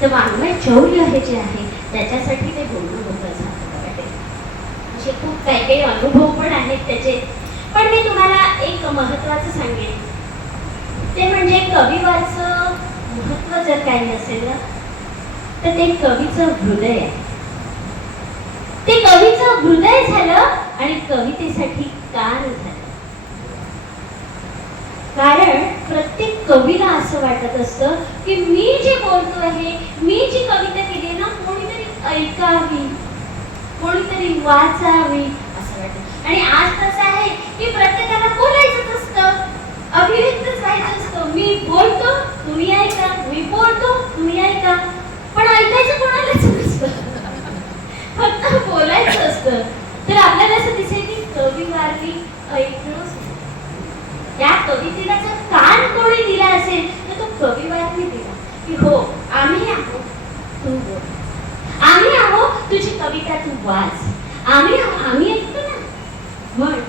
तर वाङ्मय चौर्य हे जे आहे त्याच्यासाठी ते बोलणं होतं असं आपल्याला वाटेल. असे खूप काही काही अनुभव पण आहेत त्याचे. पण मी तुम्हाला एक महत्त्वाचं सांगेन, ते म्हणजे कविवाचं महत्त्व जर काही असेल ना तर ते कवीचं हृदय आहे. ते कवीचं हृदय झालं आणि कवितेसाठी कान झालं. कारण प्रत्येक कवीला असं वाटत असतं की मी जे बोलतो आहे, मी जी कविता केली ना, कोणीतरी ऐकावी, कोणीतरी वाचावी असं वाटतं. आणि आज कसं आहे की प्रत्येकाला बोलायचंच असतं, अभिव्यक्तच व्हायचं असतं. मी बोलतो तुम्ही ऐका, मी बोलतो तुम्ही ऐका, पण ऐकायचं कोणालाच नसतं, फक्त बोलायचं असतं. तर आपल्याला असं दिसेल की कविवारणी ऐकणं, त्या कवितेला जर कान कोणी दिला असेल तर तो कविवारणी दिला की हो आम्ही आहोत, तू बोल, आम्ही आहोत, तुझी कविता तू वाच, आम्ही ऐकतो ना. म्हण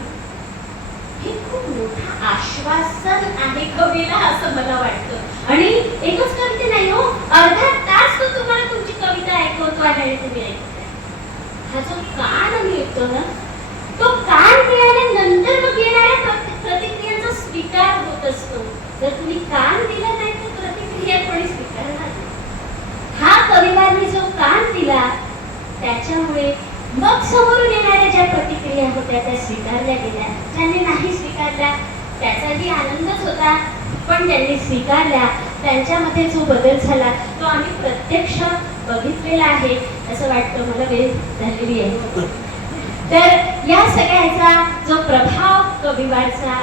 हे खूप मोठं आश्वासन आहे कवीला असं मला वाटतं. आणि एकच कविता नाही हो, अर्धा तास तो तुम्हाला तुमची कविता ऐकवतो आहे आणि तुम्ही ऐकताय. हा जो कान मिळतो ना, तो कान मिळाल्यानंतर मग येणाऱ्या प्रतिक्रियांचा स्वीकार होत असतो. जर तुम्ही कान दिला नाही तर प्रतिक्रिया कोणी स्वीकारणार नाही. हा कविवारने जो कान दिला त्याच्यामुळे मग समोरून येणाऱ्या ज्या प्रतिक्रिया होत्या त्या स्वीकारल्या गेल्या. ज्यांनी नाही स्वीकारल्या त्याचाही आनंदच होता, पण त्यांनी स्वीकारल्या त्यांच्यामध्ये जो बदल झाला तो आम्ही प्रत्यक्ष बघितलेला आहे असं वाटतं. मला वेळ झालेली आहे. तर या सगळ्याचा जो प्रभाव कविवारचा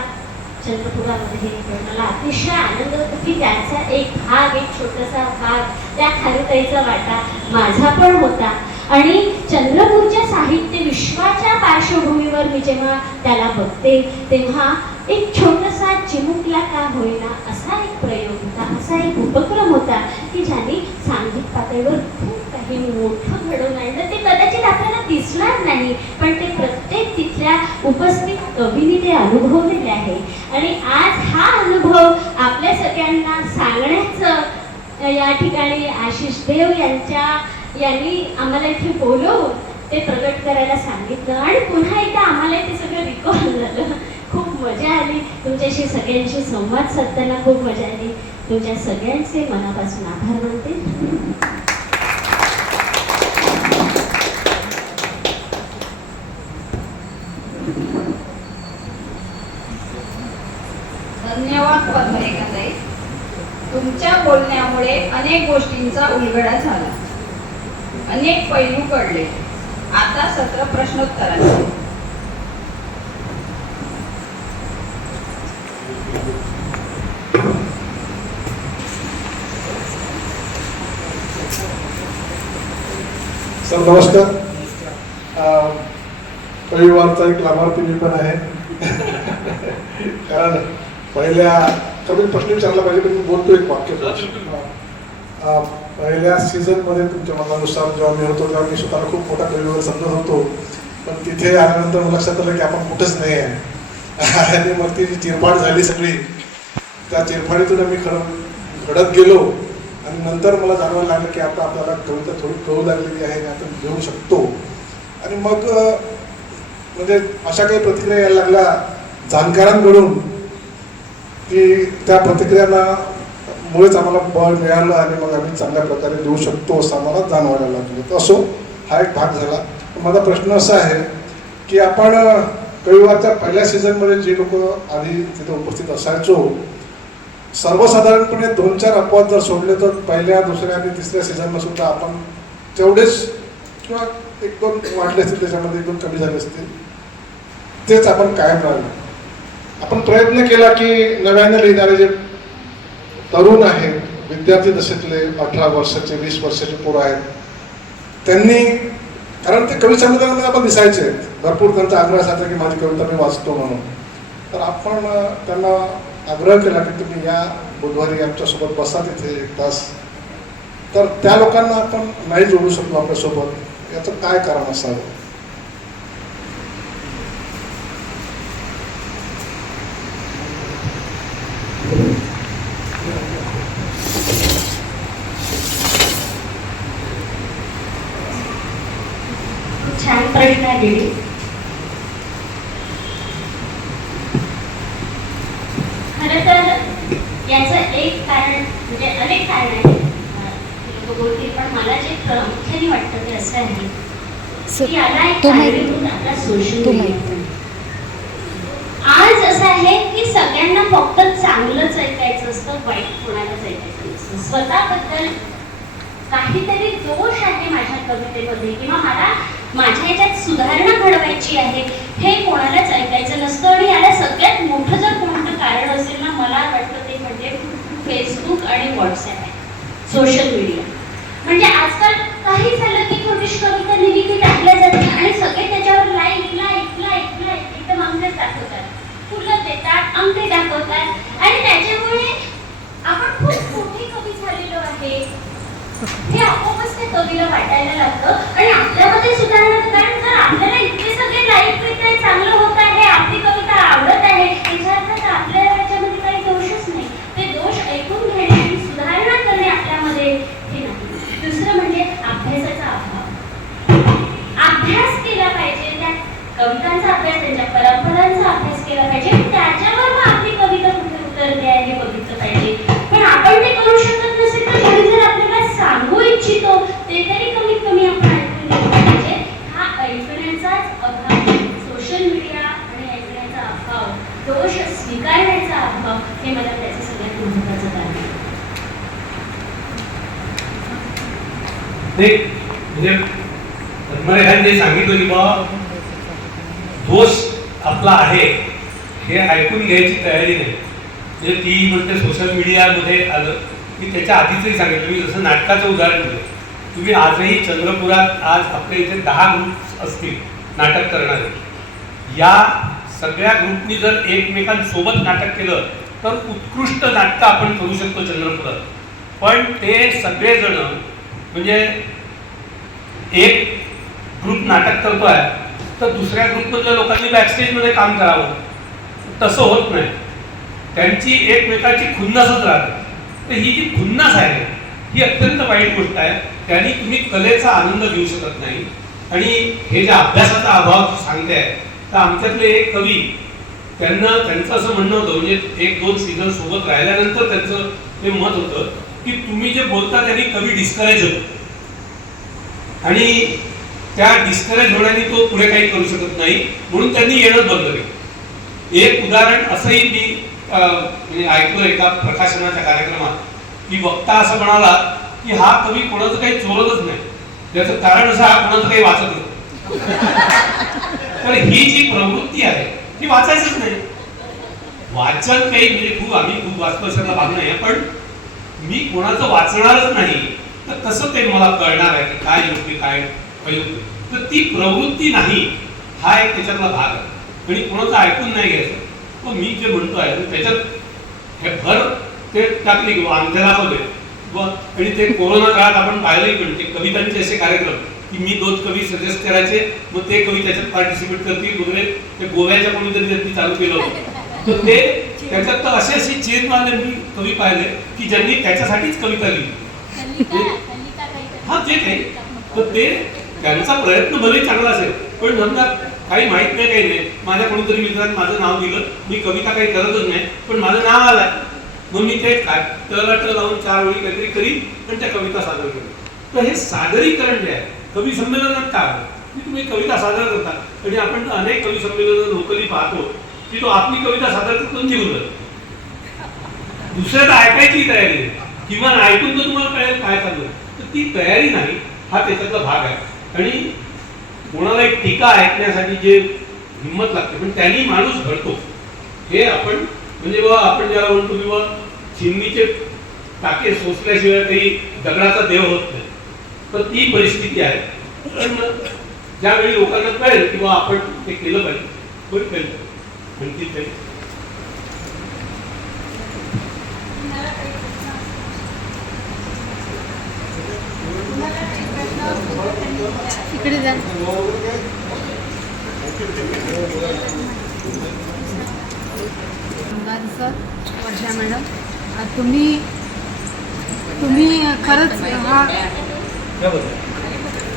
चंद्रपुरामध्ये मला अतिशय आनंद होतो की त्याचा एक भाग, एक छोटासा भाग, त्या खारुताईचा वाटा माझा पण होता. आणि चंद्रपूरच्या साहित्य विश्वाच्या पार्श्वभूमीवर मी जेव्हा त्याला बघते तेव्हा एक छोटासा चिमुकला का होईना असा एक प्रयोग होता, असा एक उपक्रम होता की ज्याने सांघिक पातळीवर खूप काही मोठं घडवून आणलं. ते कदाचित आपल्याला दिसणार नाही, पण ते प्रत्येक तिथल्या उपस्थित कवीने ते अनुभवलेले आहे. आणि आज हा अनुभव आपल्या सगळ्यांना सांगण्याचं या ठिकाणी आशिष देव यांनी आम्हाला इथे बोलवून ते प्रगट करायला सांगितलं. आणि पुन्हा एकदा आम्हाला ते सगळं रिकॉल झालं. खूप मजा आली तुमच्याशी सगळ्यांशी संवाद साधताना, खूप मजा आली. तुमच्या सगळ्यांचे मनापासून आभार मानते. धन्यवाद पद्मरेखाताई. तुमच्या बोलण्यामुळे अनेक गोष्टींचा उलगडा झाला, अनेक पैलू कळले. आता सत्र प्रश्नोत्तराचे. सर नमस्कार. कविवारचा एक लाभार्थी मी पण आहे. कारण पहिल्या कमी प्रश्न विचारला पाहिजे पण मी बोलतो एक वाक्य. पहिल्या सीझनमध्ये तुमच्या मतानुसार जेव्हा मी होतो तेव्हा मी स्वतःला खूप मोठा कविवर समजत होतो, पण तिथे आल्यानंतर मला लक्षात आलं की आपण कुठंच नाही आहे. आणि मग ती चिरफाड झाली सगळी. त्या चिरफाडीतून मी खरं घडत गेलो आणि नंतर मला जाणवायला लागलं की आता आपल्याला कविता थोडी कळू लागलेली आहे आणि आपण घेऊ शकतो. आणि मग म्हणजे अशा काही प्रतिक्रिया यायला लागल्या जाणकारांकडून की त्या प्रतिक्रियांना मुळेच आम्हाला बळ मिळालं आणि मग आम्ही चांगल्या प्रकारे देऊ शकतो असं आम्हाला जाणवायला लागलं. तर असो हा एक भाग झाला. माझा प्रश्न असा आहे की आपण कविवारच्या पहिल्या सीझनमध्ये जे लोक आधी तिथे उपस्थित असायचो, सर्वसाधारणपणे 2-4 अपवाद जर सोडले तर पहिल्या, दुसऱ्या आणि तिसऱ्या सीझनला सुद्धा आपण तेवढेच किंवा 1-2 वाढले असतील, त्याच्यामध्ये 1-2 कमी झाले असतील, तेच आपण कायम राहिलो. आपण प्रयत्न केला की नव्याने लिहिणारे जे तरुण आहेत, विद्यार्थी दशेतले 18 वर्षाचे 20 वर्षाचे पोरं आहेत, त्यांनी, कारण ते कवी संमेलनामध्ये आपण दिसायचे, भरपूर त्यांचा आग्रह असायचा की माझी कविता मी वाचतो म्हणून. तर आपण त्यांना आग्रह केला की तुम्ही या बुधवारी आमच्यासोबत बसा तिथे 1 तास. तर त्या लोकांना आपण नाही जोडू शकलो आपल्यासोबत, याचं काय कारण असावं? प्रश्नांजली. खरं तर याचं एक कारण म्हणजे अनेक कारण आहेत, लोक बोलतील, पण मला जे प्रामुख्याने वाटतं ते असं आहे की याला एक कारणीभूत आपला सोशल मीडिया. आज असं आहे की सगळ्यांना फक्त चांगलंच ऐकायचं असतं, वाईट कोणालाच ऐकायचं नसतं. स्वतःबद्दल काहीतरी दोष आहे माझ्या कवितेमध्ये किंवा मला माझ्या याच्यात सुधारणा घडवायची आहे हे कोणालाच ऐकायचं नसतं. आणि याला सगळ्यात मोठं जर कोणतं कारण असेल ना, मला वाटतं ते म्हणजे फेसबुक आणि व्हॉट्सॲप आहे, सोशल मीडिया. म्हणजे आजकाल काही झालं की छोटीशी कविता लिहिली की टाकल्या जाते आणि सगळे त्याच्यावर लाईक लाईक लाईक लाईक एकदम अंगठे दाखवतात, फुलं देतात, अंगठे दाखवतात आणि त्याच्यामुळे आपण खूप मोठी कवी झालेलो आहे हे आपोआपच त्या कवीला वाटायला लागतं. आणि आपल्यामध्ये सुधारणा, कारण जर आपल्याला इतके सगळे लाईक मिळत आहे, चांगलं होत आहे, आपली कविता आवडत आहे, याच्यात आपल्या याच्यामध्ये काही दोषच नाही. ते दोष ऐकून घेणे आणि सुधारणा करणे आपल्यामध्ये हे नाही. दुसरं म्हणजे अभ्यासाचा अभाव. अभ्यास केला पाहिजे, त्या कवितांचा अभ्यास, त्यांच्या परंपरांचा अभ्यास केला पाहिजे, त्याच्यावर मग आपली कविता कुठे उतरते आहे हे बघितलं पाहिजे. पण आपण ते करू शकत नसेल तर कोणी जर आपल्याला सांगू इच्छितो ते तरी कमीत कमी आपण ऐकून घेतलं पाहिजे. हा ऐकण्याचाच अभाव, सोशल मीडिया आणि ऐकण्याचा अभाव, दोष स्वीकारण्याचा अभाव, हे मला त्याचं सगळ्यात महत्त्वाचं कारण आहे. म्हणजे जे सांगितलं की बा दोष आपला आहे हे ऐकून घ्यायची तयारी नाही. म्हणजे ती म्हणते सोशल मीडियामध्ये आलं की त्याच्या आधीचंही सांगितलं मी, जसं नाटकाचं उदाहरण दिलं. तुम्ही आजही चंद्रपुरात आज आपल्या इथे 10 ग्रुप्स असतील नाटक करणारे. या सगळ्या ग्रुपनी जर एकमेकांसोबत नाटक केलं तर उत्कृष्ट नाटकं आपण करू शकतो चंद्रपुरात. पण ते सगळेजण म्हणजे एक ग्रुप नाटक करतोय तर दुसऱ्या ग्रुपमधल्या लोकांनी बॅकस्टेजमध्ये काम करावं, तसं होत नाही. त्यांची एकमेकाची खुन्नसच राहते. तर ही जी खुन्नस आहे ही अत्यंत वाईट गोष्ट आहे. त्यांनी तुम्ही कलेचा आनंद घेऊ शकत नाही. आणि हे जे अभ्यासाचा अभाव सांगते आहे, तर आमच्यातले एक कवी त्यांचं असं म्हणणं होतं, म्हणजे 1-2 सीझन सोबत राहिल्यानंतर त्यांचं ते मत होतं की तुम्ही जे बोलता त्यांनी कवी डिस्करेज होतो आणि त्या डिस्करेज होण्याने तो पुढे काही करू शकत नाही, म्हणून त्यांनी येणं बंद केलं. एक उदाहरण असंही मी म्हणजे ऐकलं एका प्रकाशनाच्या कार्यक्रमात की वक्ता असं म्हणाला की हा कवी कोणाचं काही चोरतच नाही, त्याचं कारण असं हा कोणाचं काही वाचत नाही. तर ही जी प्रवृत्ती आहे ती वाचायचंच नाही. वाचन काही म्हणजे आम्ही खूप वाचतो अशातला भाग नाही, पण मी कोणाचं वाचणारच नाही तर कसं ते मला कळणार आहे की काय योग्य काय अयोग्य. तर ती प्रवृत्ती नाही, हा एक त्याच्यातला भाग आहे. आणि कोणाचं ऐकून नाही घ्यायचं. पण मी जे म्हणतो आहे त्याच्यात हे भर ते टाकले किंवा अंगठे दाखवले आणि ते कोरोना काळात आपण पाहिलंही, पण ते कवितांचे असे कार्यक्रम की मी 2 कवी सजेस्ट करायचे, मग ते कवी त्याच्यात पार्टिसिपेट करतील वगैरे. ते गोव्याच्या कोणीतरी त्यांनी चालू केलं होतं. तर ते त्याच्यात तर असे असे चेतवाले मी कवी पाहिले की ज्यांनी त्याच्यासाठीच कविता लिहिली. हा जे काही, तर ते त्यांचा प्रयत्न भले चांगला असेल, पण समजा काही माहित नाही, काही नाही, माझ्या कोणीतरी मित्रांनी माझं नाव दिलं, मी कविता काही करतच नाही, पण माझं नाव आलंय, मग मी ते काय टळ लावून 4 वेळी काहीतरी करीन आणि त्या कविता सादर करेन. तर हे सादरीकरण जे आहे कवी संमेलनात काय की तुम्ही कविता सादर करता. आणि आपण अनेक कवी संमेलन लोकली पाहतो की तो आपली कविता सादर करून घेऊन जातो, दुसऱ्याला ऐकायची तयारी नाही, किंवा ऐकून तर तुम्हाला कळेल काय चाललं. तर ती तयारी नाही, हा त्याच्यातला भाग आहे. आणि कोणाला एक टीका ऐकण्यासाठी जे हिंमत लागते, पण त्यांनी माणूस घडतो. हे आपण म्हणजे बघा, आपण ज्याला म्हणतो किंवा चिमणीचे टाके सोसल्याशिवाय काही दगडाचा देव होत नाही, तर ती परिस्थिती आहे. पण ज्यावेळी लोकांना कळेल किंवा आपण ते केलं पाहिजे, पण कळेल. आणखी काही इकडे जा. सर, वर्षा मॅडम, तुम्ही खरंच हा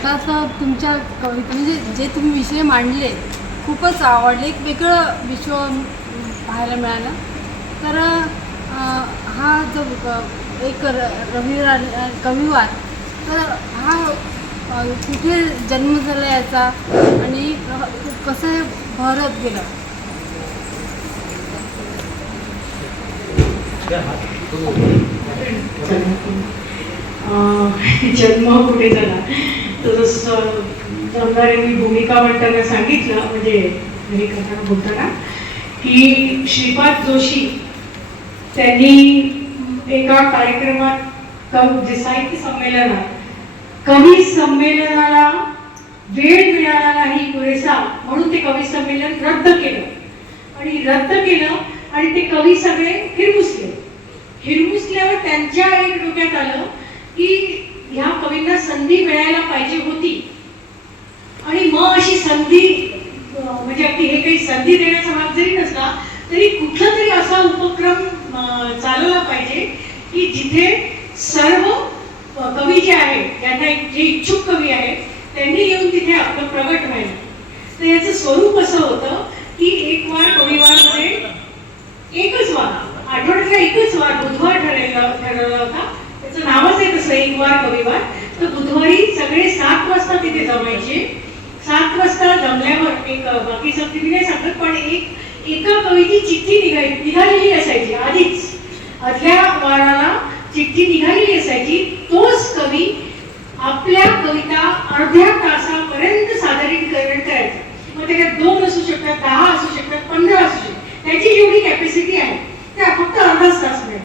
मला असं तुमच्या कविता म्हणजे जे तुम्ही विषय मांडले खूपच आवडले. एक वेगळं विश्व पाहायला मिळालं. तर हा जो एक रविवार कविवाद, तर हा कुठे जन्म झाला याचा आणि कसं भरत गेलं? जन्म कुठे झाला तर जसं जमणारे मी भूमिका म्हणताना सांगितलं, म्हणजे घरी करताना बोलताना, की श्रीपाद जोशी त्यांनी एका कार्यक्रमात जे साहित्य संमेलनात कवी संमेलनाला वेळ मिळाला नाही पुरेसा म्हणून ते कवी संमेलन रद्द केलं आणि ते कवी सगळे हिरमुसल्यावर त्यांच्या एक डोक्यात आलं की ह्या कवींना संधी मिळायला पाहिजे होती आणि मग अशी संधी, म्हणजे अगदी हे काही संधी देण्याचा भाग जरी नसला तरी कुठला तरी असा उपक्रम चालवला पाहिजे की जिथे सर्व कवी जे आहेत, ज्यांना जे इच्छुक कवी आहेत, त्यांनी येऊन तिथे आपलं प्रगट व्हायला. तर याचं स्वरूप असं होतं की एक वार कविवारमध्ये एकच वार, आठवड्यातला एकच वार बुधवार ठरवला होता. त्याचं नावच आहे तसं, एक वार कविवार. तर बुधवारी सगळे 7 वाजता तिथे जमायचे. 7 वाजता जमल्यावर एक बाकीचं तिथे नाही सांगत, पण एका कवीची चिठ्ठी निघालेली असायची आधीच, आदल्या वाराला चिठ्ठी निघालेली असायची. तोच कवी आपल्या कविता अर्ध्या तासापर्यंत सादरीकरण करायचं. मग त्याच्यात 2 असू शकतात, 10 असू शकतात, 15 असू शकतात. त्याची जेवढी कॅपॅसिटी आहे त्या फक्त अर्धाच तास मिळेल.